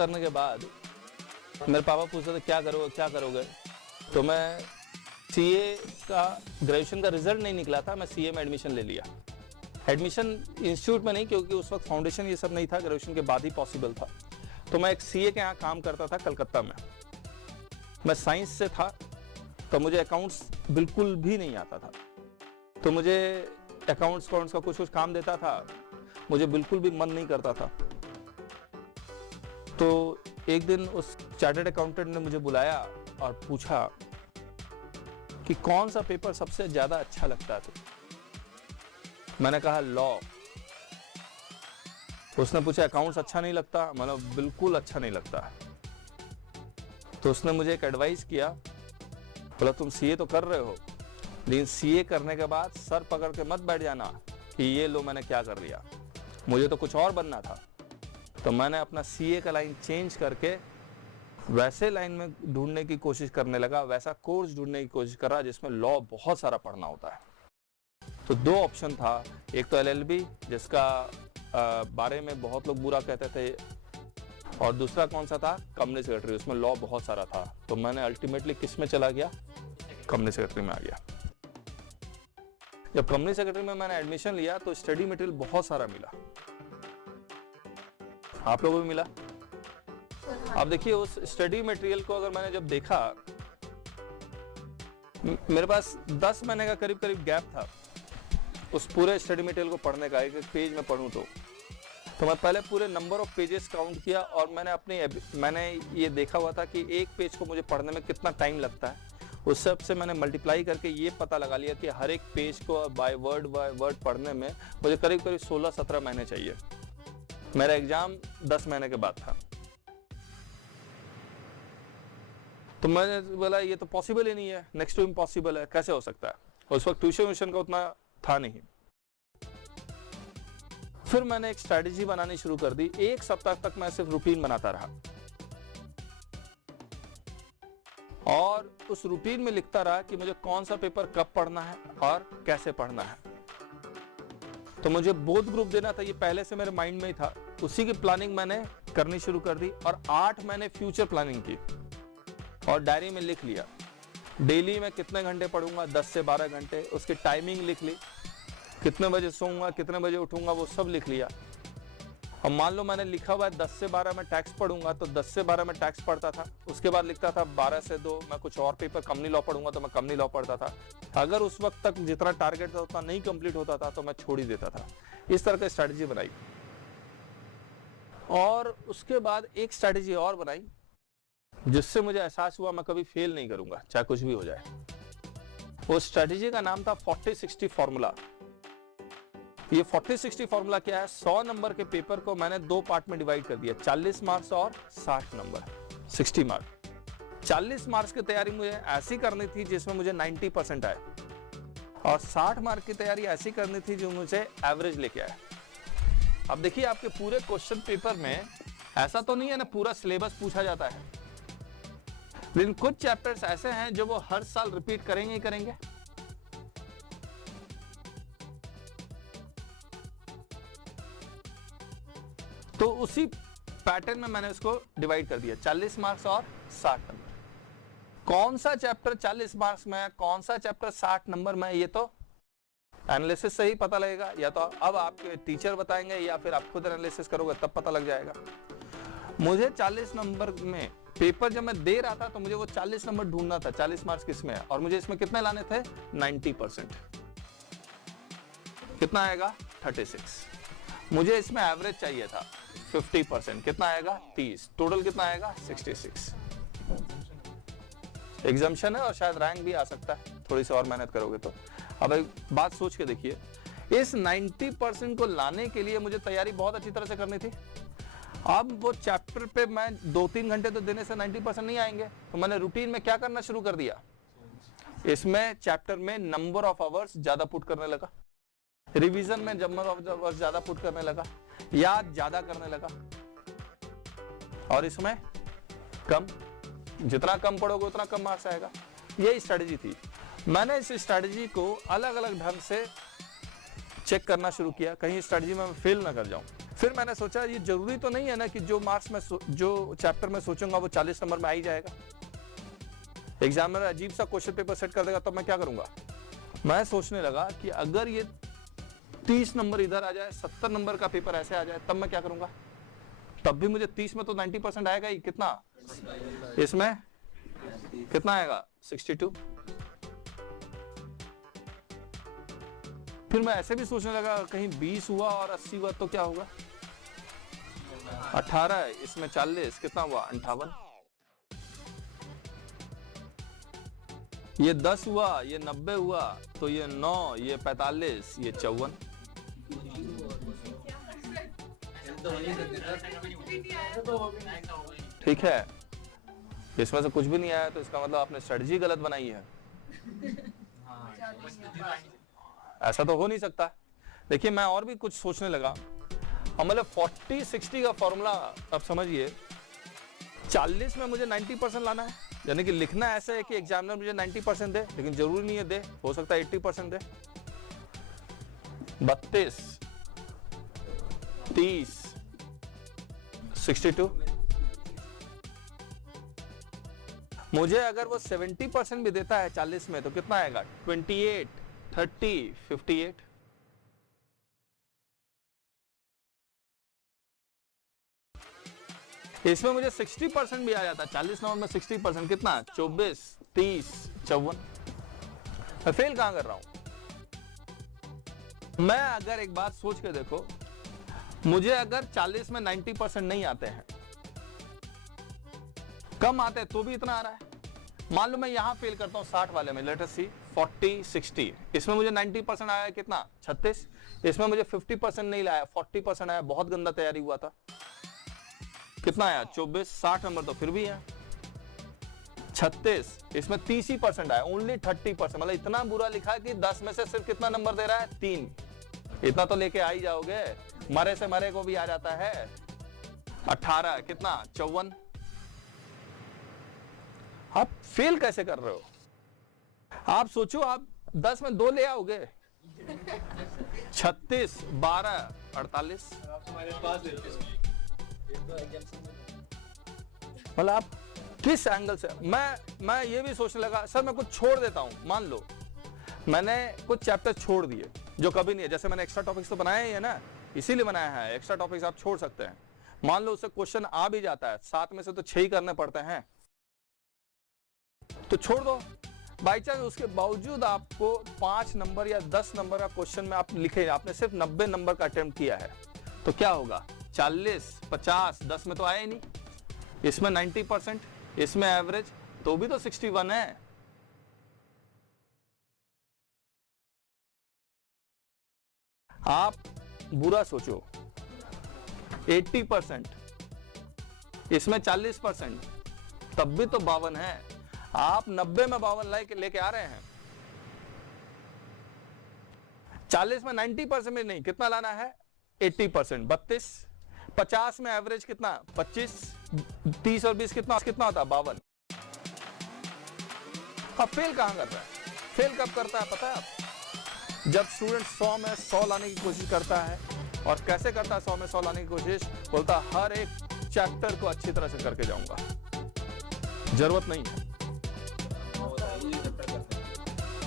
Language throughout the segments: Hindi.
करने के बाद मेरे पापा पूछते थे क्या करोगे, तो मैं सीए का ग्रेजुएशन का रिजल्ट नहीं निकला था, मैं सीए में एडमिशन ले लिया। एडमिशन इंस्टीट्यूट में नहीं, क्योंकि उस वक्त फाउंडेशन ये सब नहीं था, ग्रेजुएशन के बाद ही पॉसिबल था। तो मैं एक सीए के यहाँ काम करता था कलकत्ता में। मैं साइंस से था, तो मुझे अकाउंट्स बिल्कुल भी नहीं आता था, तो मुझे अकाउंट्स का कुछ काम देता था, मुझे बिल्कुल भी मन नहीं करता था। तो एक दिन उस चार्टर्ड अकाउंटेंट ने मुझे बुलाया और पूछा कि कौन सा पेपर सबसे ज्यादा अच्छा लगता है तुझे। मैंने कहा लॉ। उसने पूछा अकाउंट्स अच्छा नहीं लगता, मतलब बिल्कुल अच्छा नहीं लगता। तो उसने मुझे एक एडवाइस किया, बोला तुम सीए तो कर रहे हो, लेकिन सीए करने के बाद सर पकड़ के मत बैठ जाना कि ये लो मैंने क्या कर लिया, मुझे तो कुछ और बनना था। तो मैंने अपना सीए का लाइन चेंज करके वैसे लाइन में ढूंढने की कोशिश करने लगा, वैसा कोर्स ढूंढने की कोशिश कर रहा जिसमें लॉ बहुत सारा पढ़ना होता है। तो दो ऑप्शन था, एक तो एलएलबी जिसका बारे में बहुत लोग बुरा कहते थे, और दूसरा कौन सा था, कंपनी सेक्रेटरी, उसमें लॉ बहुत सारा था। तो मैंने अल्टीमेटली किस में चला गया, कंपनी सेक्रेटरी में आ गया। जब कंपनी सेक्रेटरी में मैंने एडमिशन लिया तो स्टडी मटेरियल बहुत सारा मिला, आप लोगों को भी मिला। आप देखिए उस स्टडी मटेरियल को अगर मैंने जब देखा, मेरे पास 10 महीने का करीब गैप था उस पूरे स्टडी मटेरियल को पढ़ने का, एक पेज में पढ़ूं तो मैं पहले पूरे नंबर ऑफ पेजेस काउंट किया, और मैंने ये देखा हुआ था कि एक पेज को मुझे पढ़ने में कितना टाइम लगता है। उस सब से मैंने मल्टीप्लाई करके ये पता लगा लिया कि हर एक पेज को बाय वर्ड पढ़ने में मुझे करीब 16-17 महीने चाहिए। मेरा एग्जाम 10 महीने के बाद था। तो मैंने बोला ये तो पॉसिबल ही नहीं है, नेक्स्ट टू इम्पॉसिबल है, कैसे हो सकता है। उस वक्त ट्यूशन का उतना था नहीं। फिर मैंने एक स्ट्रेटेजी बनानी शुरू कर दी। एक सप्ताह तक मैं सिर्फ रूटीन बनाता रहा और उस रूटीन में लिखता रहा कि मुझे कौन सा पेपर कब पढ़ना है और कैसे पढ़ना है। तो मुझे बोथ ग्रुप देना था, ये पहले से मेरे माइंड में ही था। उसी की प्लानिंग मैंने करनी शुरू कर दी और 8 महीने फ्यूचर प्लानिंग की और डायरी में लिख लिया। डेली में कितने घंटे पढ़ूंगा, 10 से 12 घंटे, उसकी टाइमिंग लिख ली, कितने बजे सोऊंगा, कितने बजे उठूंगा, वो सब लिख लिया। अब मान लो मैंने लिखा हुआ है 10 से 12 में टैक्स पढ़ूंगा, तो 10 से 12 में टैक्स पढ़ता था। उसके बाद लिखता था 12 से 2 मैं कुछ और पेपर कंपनी लॉ पढ़ूंगा, तो मैं कंपनी लॉ पढ़ता था। अगर उस वक्त तक जितना टारगेट था उतना नहीं कंप्लीट होता था तो मैं छोड़ ही देता था। इस तरह की स्ट्रैटेजी बनाई और उसके बाद एक स्ट्रैटेजी और बनाई जिससे मुझे एहसास हुआ मैं कभी फेल नहीं करूंगा, चाहे कुछ भी हो जाए। उस स्ट्रैटेजी का नाम था 40-60 फॉर्मूला। ये 40-60 फॉर्मूला क्या है, 100 नंबर के पेपर को मैंने 2 पार्ट में डिवाइड कर दिया, 40 मार्क्स और 60 नंबर, 60 मार्क्स। 40 मार्क्स की तैयारी मुझे ऐसी करनी थी जिसमें मुझे 90% आए, और 60 मार्क की तैयारी ऐसी करनी थी जो मुझे एवरेज लेके आए। अब देखिए आपके पूरे क्वेश्चन पेपर में ऐसा तो नहीं है ना पूरा सिलेबस पूछा जाता है, लेकिन कुछ चैप्टर्स ऐसे हैं जो वो हर साल रिपीट करेंगे ही करेंगे। तो उसी पैटर्न में मैंने उसको डिवाइड कर दिया, 40 मार्क्स और 60 नंबर। कौन सा चैप्टर 40 मार्क्स में है, कौन सा चैप्टर 60 नंबर में है, ये तो एनालिसिस से ही पता लगेगा, या तो अब आपके टीचर बताएंगे या फिर आप खुद एनालिसिस करोगे तब पता लग जाएगा। मुझे 40 नंबर में पेपर जब मैं दे रहा था तो मुझे वो 40 नंबर ढूंढना था, 40 मार्क्स किसमें है, और मुझे इसमें कितने लाने थे, 90%। कितना आएगा, 36। मुझे इसमें एवरेज चाहिए था 50%, कितना आएगा, 30। टोटल कितना आएगा, 66। एग्जाम्शन है और शायद रैंक भी आ सकता है थोड़ी सी और मेहनत करोगे तो। अब एक बात सोच के देखिए, इस 90% को लाने के लिए मुझे तैयारी बहुत अच्छी तरह से करनी थी। अब वो चैप्टर पे मैं 2-3 घंटे तो देने से 90% नहीं आएंगे, तो मैंने रूटीन में क्या करना शुरू कर दिया, इसमें चैप्टर में नंबर ऑफ आवर्स ज्यादा पुट करने लगा, रिवीजन में नंबर ऑफ आवर्स ज्यादा पुट करने लगा, याद ज्यादा करने लगा, और इसमें कम, जितना कम पढ़ोगे उतना कम मार्क्स आएगा। यही स्ट्रेटजी थी। मैंने इस स्ट्रेटजी को अलग अलग ढंग से चेक करना शुरू किया, कहीं स्ट्रेटजी में मैं फेल ना कर जाऊं। फिर मैंने सोचा ये जरूरी तो नहीं है ना कि जो मार्क्स में जो चैप्टर में सोचूंगा वो 40 नंबर में आ ही जाएगा। एग्जामिनर अजीब सा क्वेश्चन पेपर सेट कर देगा तब मैं क्या करूंगा। मैं सोचने लगा कि अगर ये 30 नंबर इधर आ जाए, 70 नंबर का पेपर ऐसे आ जाए, तब मैं क्या करूंगा। तब भी मुझे 30 में तो 90% आएगा ही। कितना इसमें कितना आएगा 62। फिर मैं ऐसे भी सोचने लगा कहीं 20 हुआ और 80 हुआ तो क्या होगा। 18 इसमें 40 कितना हुआ 58। ये 10 हुआ, ये 90 हुआ, तो ये 9, ये 45, ये 54। ठीक है, इसमें से कुछ भी नहीं आया तो इसका मतलब आपने स्ट्रेटजी गलत बनाई है। ऐसा तो हो नहीं सकता। देखिए मैं और भी कुछ सोचने लगा। हम मतलब 40-60 का फॉर्मूला अब समझिए। 40 में मुझे 90% लाना है, यानी कि लिखना ऐसा है कि एग्जामिनर मुझे 90% दे, लेकिन जरूरी नहीं है दे, हो सकता है 80% दे। 32, 30, 62। मुझे अगर वो 70% भी देता है 40 में तो कितना आएगा 28, 30, 58। इसमें मुझे 60% भी आ जाता है 40 नंबर में 60% कितना 24, 30, 54। मैं फेल कहां कर रहा हूं। मैं अगर एक बात सोच के देखो, मुझे अगर 40 में 90% नहीं आते हैं, कम आते हैं तो भी इतना आ रहा है। मान लो मैं यहां फेल करता हूं 60 वाले में, लेट अस सी 40, 60, इसमें मुझे 90% आया कितना 36, इसमें मुझे 50% नहीं लाया 40% आया, बहुत गंदा तैयारी हुआ था। कितना आया 24, 60 नंबर तो फिर भी है 36, इसमें 30% आया, ओनली 30%, मतलब इतना बुरा लिखा कि 10 में से सिर्फ कितना नंबर दे रहा है 3। इतना तो लेके आ ही जाओगे, मरे से मरे को भी आ जाता है। 18 कितना 54। आप फेल कैसे कर रहे हो। आप सोचो आप 10 में 2 ले आओगे 36, 12, 48। मतलब आप किस एंगल से। मैं ये भी सोचने लगा सर मैं कुछ छोड़ देता हूं। मान लो मैंने कुछ चैप्टर छोड़ दिए जो कभी नहीं है, जैसे मैंने एक्स्ट्रा टॉपिक्स तो बनाए ही है ना, इसीलिए बनाया है। एक्स्ट्रा टॉपिक्स आप छोड़ सकते हैं। मान लो उससे क्वेश्चन आ भी जाता है, 7 में से तो 6 ही करने पड़ते हैं, तो छोड़ दो। बाई चांस उसके बावजूद आपको 5 नंबर या 10 नंबर का क्वेश्चन में आप लिखे, आपने सिर्फ 90 नंबर का अटेम्प्ट किया है, तो क्या होगा 40, 50, 10 में तो आया ही नहीं। इसमें 90%, इसमें एवरेज, तो भी तो 61 है। आप बुरा सोचो 80%, इसमें 40%, तब भी तो 52 है। आप 90 में 52 लेके आ रहे हैं। 40 में 90% में नहीं, कितना लाना है 80%, 32। 50 में एवरेज कितना 25, 30 और 20 कितना होता है 52। अब फेल कहां कर रहा है। फेल कब करता है पता है आप, जब स्टूडेंट 100 में 100 लाने की कोशिश करता है। और कैसे करता है 100 में 100 लाने की कोशिश, बोलता है हर एक चैप्टर को अच्छी तरह से करके जाऊंगा। जरूरत नहीं है,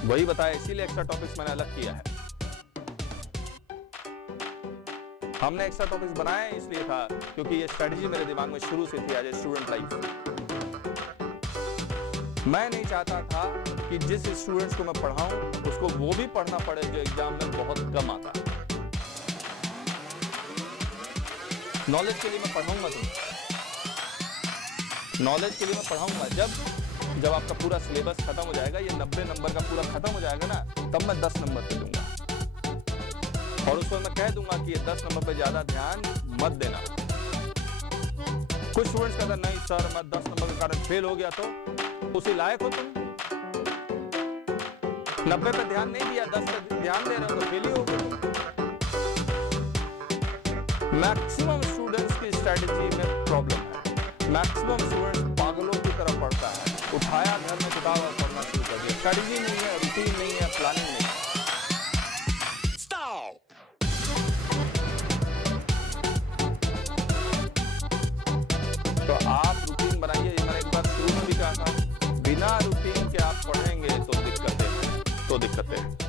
वही बताया, इसीलिए एक्स्ट्रा टॉपिक्स मैंने अलग किया है। हमने एक्स्ट्रा टॉपिक्स बनाए इसलिए था क्योंकि ये स्ट्रेटजी मेरे दिमाग में शुरू से थी एज ए स्टूडेंट लाइफ। मैं नहीं चाहता था कि जिस स्टूडेंट्स को मैं पढ़ाऊं उसको वो भी पढ़ना पड़े जो एग्जाम में बहुत कम आता है। नॉलेज के लिए मैं पढ़ाऊंगा तुम, नॉलेज के लिए मैं पढ़ाऊंगा। जब आपका पूरा सिलेबस खत्म हो जाएगा, ये 90 नंबर का पूरा खत्म हो जाएगा ना, तब मैं 10 नंबर पे दूंगा। और उस वक्त मैं कह दूंगा कि ये 10 नंबर पे ज्यादा ध्यान मत देना। कुछ स्टूडेंट्स कहते नहीं सर मैं 10 नंबर के कारण फेल हो गया, तो उसी लायक हो तुम। 90 पे ध्यान नहीं दिया, 10 पे ध्यान दे रहे हो तो फेल ही हो गए। मैक्सिमम स्टूडेंट्स की स्ट्रेटेजी में प्रॉब्लम है। मैक्सिमम स्टूडेंट्स पागलों की तरह पढ़ता है, उठाया घर में किताब और पढ़ना शुरू कर दिया। स्ट्रेटेजी नहीं है, रूटीन नहीं है, प्लानिंग नहीं है। तो दिक्कतें हैं।